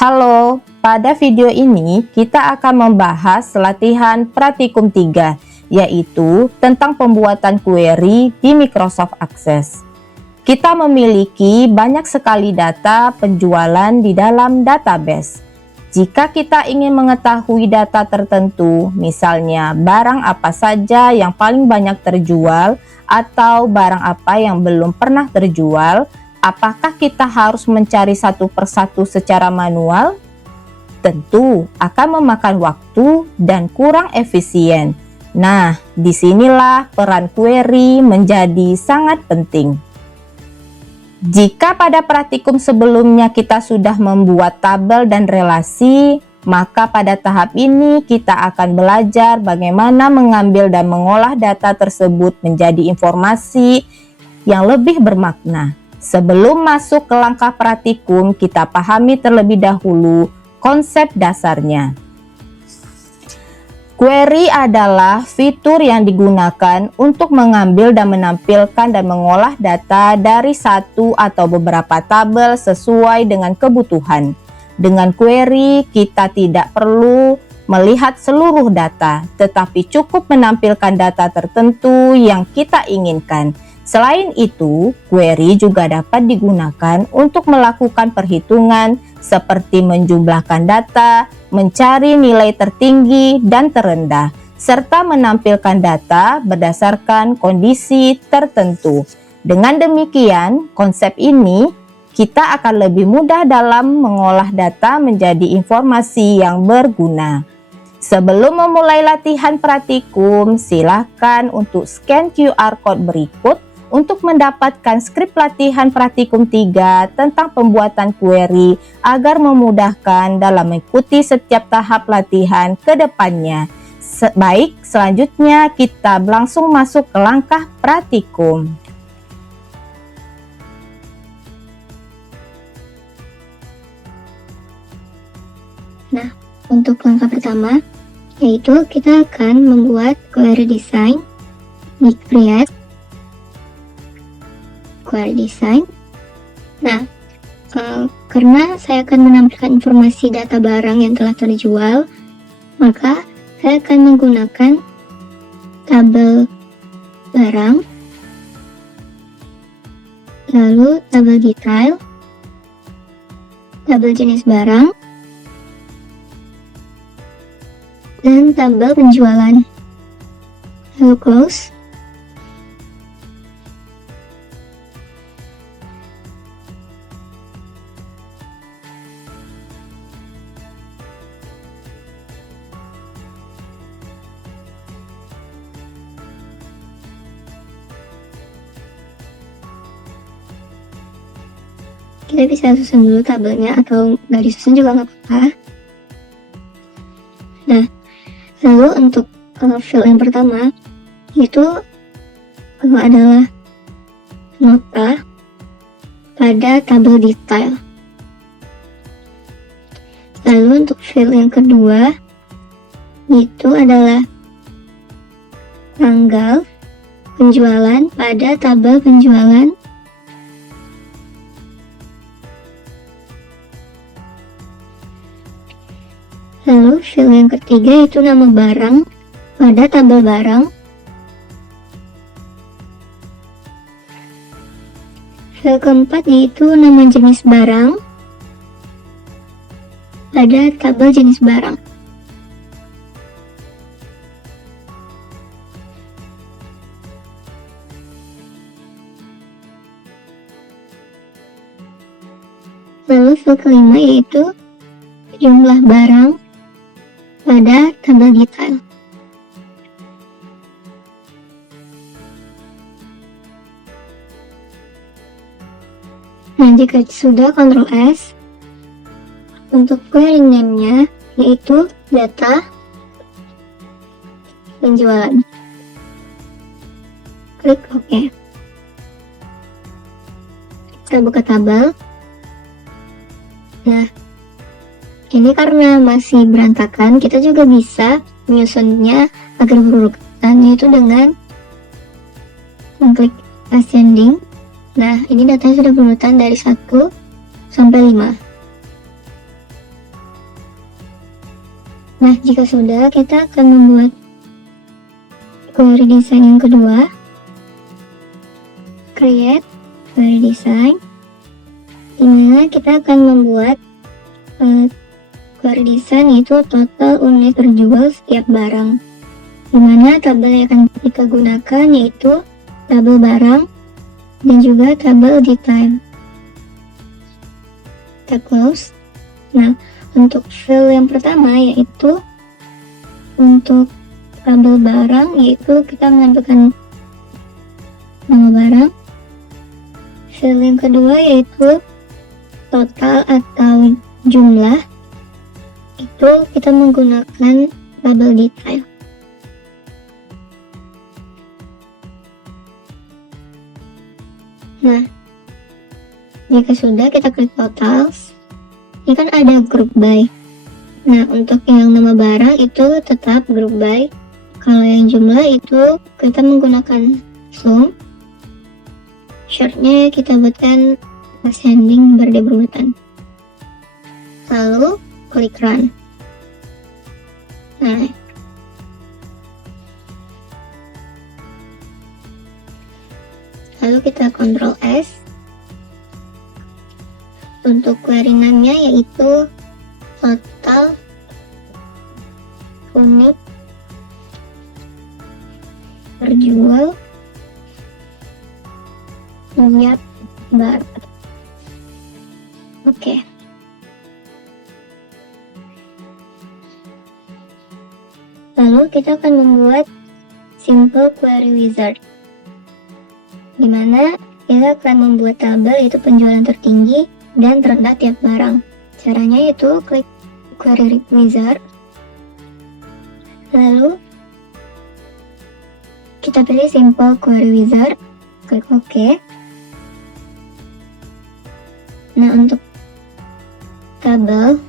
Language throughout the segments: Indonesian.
Halo, pada video ini kita akan membahas latihan praktikum 3, yaitu tentang pembuatan query di Microsoft Access. Kita memiliki banyak sekali data penjualan di dalam database. Jika kita ingin mengetahui data tertentu, misalnya barang apa saja yang paling banyak terjual atau barang apa yang belum pernah terjual, apakah kita harus mencari satu persatu secara manual? Tentu akan memakan waktu dan kurang efisien. Nah, disinilah peran query menjadi sangat penting. Jika pada praktikum sebelumnya kita sudah membuat tabel dan relasi, maka pada tahap ini kita akan belajar bagaimana mengambil dan mengolah data tersebut menjadi informasi yang lebih bermakna. Sebelum masuk ke langkah praktikum, kita pahami terlebih dahulu konsep dasarnya. Query adalah fitur yang digunakan untuk mengambil dan menampilkan dan mengolah data dari satu atau beberapa tabel sesuai dengan kebutuhan. Dengan query, kita tidak perlu melihat seluruh data, tetapi cukup menampilkan data tertentu yang kita inginkan. Selain itu, query juga dapat digunakan untuk melakukan perhitungan seperti menjumlahkan data, mencari nilai tertinggi dan terendah, serta menampilkan data berdasarkan kondisi tertentu. Dengan demikian, konsep ini kita akan lebih mudah dalam mengolah data menjadi informasi yang berguna. Sebelum memulai latihan praktikum, silakan untuk scan QR Code berikut untuk mendapatkan skrip latihan praktikum 3 tentang pembuatan query agar memudahkan dalam mengikuti setiap tahap latihan ke depannya. Baik, selanjutnya kita langsung masuk ke langkah praktikum. Nah, untuk langkah pertama, yaitu kita akan membuat query design di create query design. Nah, karena saya akan menampilkan informasi data barang yang telah terjual, maka saya akan menggunakan tabel barang, lalu tabel detail, tabel jenis barang, dan tabel penjualan. Lalu close. Kita bisa susun dulu tabelnya, atau nggak disusun juga nggak apa-apa. Nah, lalu untuk field yang pertama itu adalah nota pada tabel detail. Lalu untuk field yang kedua itu adalah tanggal penjualan pada tabel penjualan. Lalu field yang ketiga itu nama barang pada tabel barang. Field keempat yaitu nama jenis barang pada tabel jenis barang. Lalu field kelima yaitu jumlah barang pada tabel detail. Nah, jika sudah, Ctrl S. Untuk query name-nya yaitu data penjualan. Klik OK. Kita buka tabel. Nah, ini karena masih berantakan, kita juga bisa menyusunnya agar berurutan, yaitu dengan mengklik ascending. Nah, ini datanya sudah berurutan dari 1 sampai 5. Nah, jika sudah, kita akan membuat query design yang kedua. Create query design, dimana kita akan membuat query design yaitu total unit terjual setiap barang, dimana tabel yang akan kita gunakan yaitu tabel barang dan juga tabel detail. Kita close. Nah, untuk field yang pertama yaitu untuk tabel barang, yaitu kita menentukan nama barang. Field yang kedua yaitu total atau jumlah, itu kita menggunakan tabel detail. Nah, jika sudah, kita klik totals. Ini kan ada group by. Nah, untuk yang nama barang itu tetap group by. Kalau yang jumlah itu kita menggunakan sum. Shortnya kita buatkan ascending berurutan. Lalu klik run. Nah, lalu kita Ctrl S. Untuk query name-nya yaitu total unit terjual tiap barang. Oke. Lalu kita akan membuat simple query wizard, di mana kita akan membuat tabel yaitu penjualan tertinggi dan terendah tiap barang. Caranya yaitu klik query wizard, lalu kita pilih simple query wizard, klik OK. Nah, untuk tabel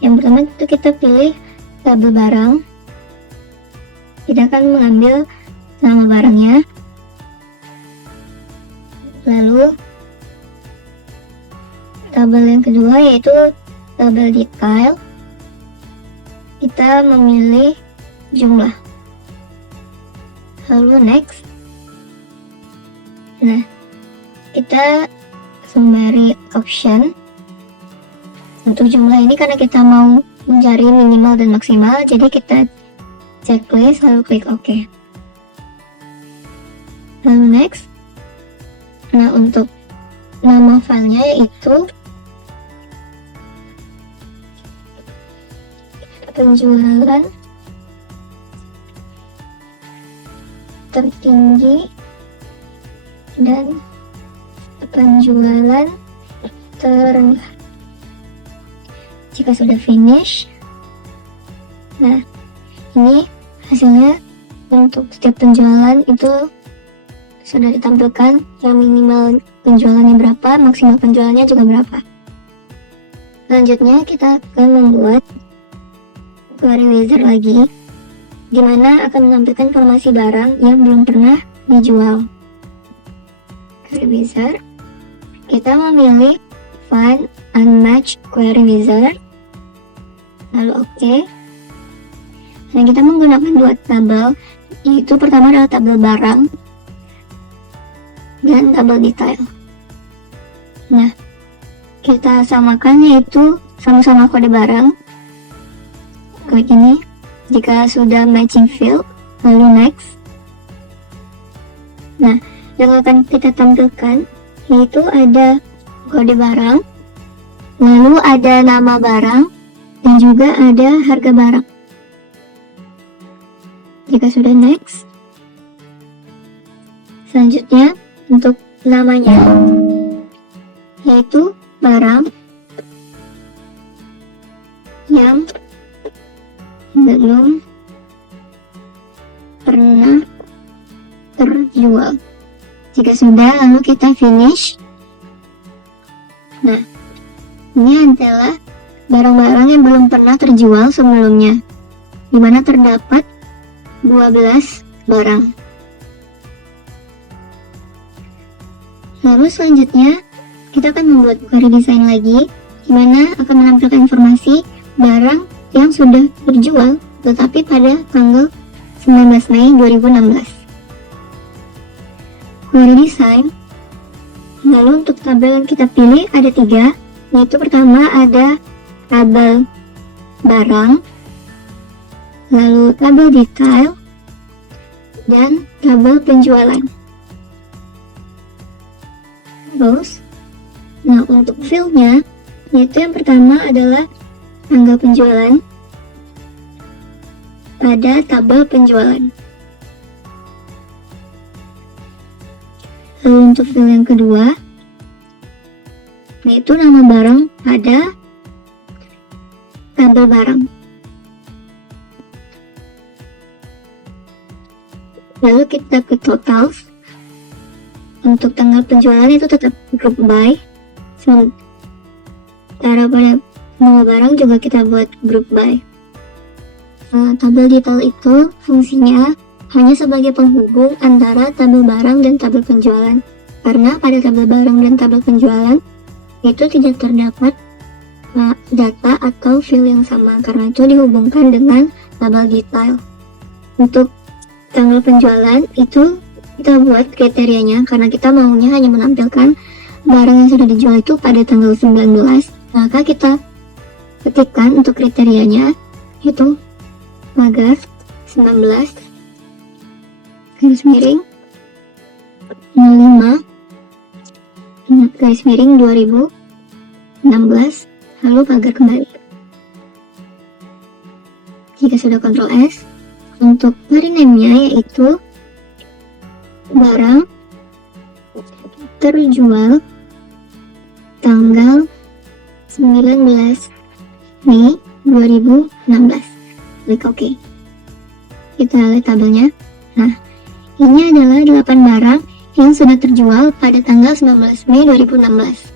yang pertama itu kita pilih tabel barang. Kita akan mengambil nama barangnya, lalu tabel yang kedua yaitu tabel detail, kita memilih jumlah, lalu next. Nah, kita memberi option untuk jumlah ini karena kita mau mencari minimal dan maksimal, jadi kita checklist lalu klik OK. Lalu next. Nah, untuk nama filenya yaitu penjualan tertinggi dan penjualan terendah. Jika sudah finish, nah ini hasilnya untuk setiap penjualan itu sudah ditampilkan, yang minimal penjualannya berapa, maksimal penjualannya juga berapa. Selanjutnya kita akan membuat query wizard lagi, di mana akan menampilkan informasi barang yang belum pernah dijual. Query wizard, kita memilih find unmatched query wizard, lalu OK. Nah, kita menggunakan dua tabel, yaitu pertama adalah tabel barang dan tabel detail. Nah, kita samakan yaitu sama-sama kode barang. Klik ini. Jika sudah matching field, lalu next. Nah, yang akan kita tampilkan yaitu ada kode barang, lalu ada nama barang, dan juga ada harga barang. Jika sudah next. Selanjutnya untuk namanya yaitu barang yang belum pernah terjual. Jika sudah, lalu kita finish. Nah, ini adalah barang-barang yang belum pernah terjual sebelumnya, di mana terdapat 12 barang. Lalu selanjutnya kita akan membuat query design lagi, di mana akan menampilkan informasi barang yang sudah terjual tetapi pada tanggal 19 Mei 2016. Query design. Lalu untuk tabel yang kita pilih ada 3, yaitu pertama ada tabel barang, lalu tabel detail, dan tabel penjualan. Terus, nah untuk fieldnya, yaitu yang pertama adalah tanggal penjualan pada tabel penjualan. Lalu untuk field yang kedua, yaitu nama barang pada tabel barang. Lalu kita ke totals. Untuk tanggal penjualan itu tetap group by. Sementara pada nama barang juga kita buat group by. Tabel detail itu fungsinya hanya sebagai penghubung antara tabel barang dan tabel penjualan. Karena pada tabel barang dan tabel penjualan itu tidak terdapat data atau field yang sama, karena itu dihubungkan dengan tabel detail. Untuk tanggal penjualan itu kita buat kriterianya karena kita maunya hanya menampilkan barang yang sudah dijual itu pada tanggal 19. Maka kita ketikkan untuk kriterianya itu pagar 19 garis miring 05 garis miring 2016, lalu pagar kembali. Jika sudah Ctrl S, untuk query name-nya yaitu barang terjual tanggal 19 Mei 2016. Klik OK. Kita lihat tabelnya. Nah, ini adalah 8 barang yang sudah terjual pada tanggal 19 Mei 2016.